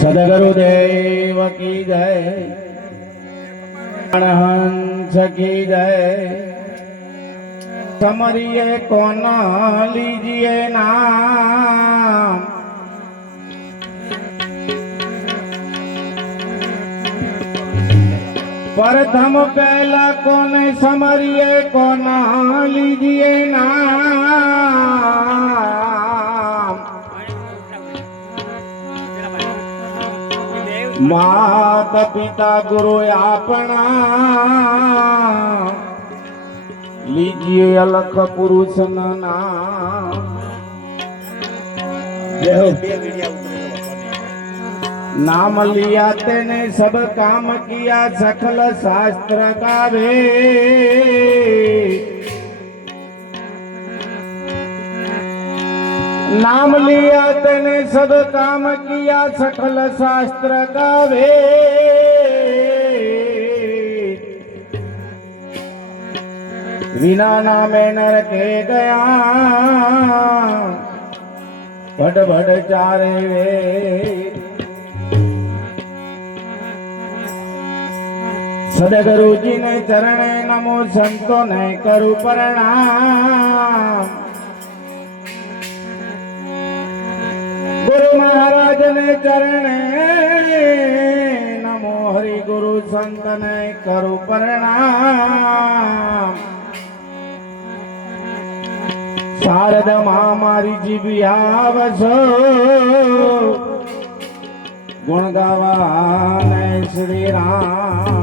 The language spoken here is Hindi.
सदगुरुदेव की जय, हंस की जय। समरिए कौन लीजिए नाम, प्रथम पहला कौन समरिए कौन लीजिए नाम। मात पिता गुरु अपना, लीजिए अलख पुरुष नाम। नाम लिया तेने सब काम किया, सकल शास्त्र गावे। नाम लिया तेने सब काम किया, सकल शास्त्र गावे। बिना नामे नरके गया, भट भट चारे वे। सदगुरु जी ने चरणे नमो, संतो ने करु प्रणाम। गुरु महाराज ने चरणे नमो, हरि गुरु संत ने करु प्रणाम। शारद मारी जीविया बसो, गुण गावा श्री राम।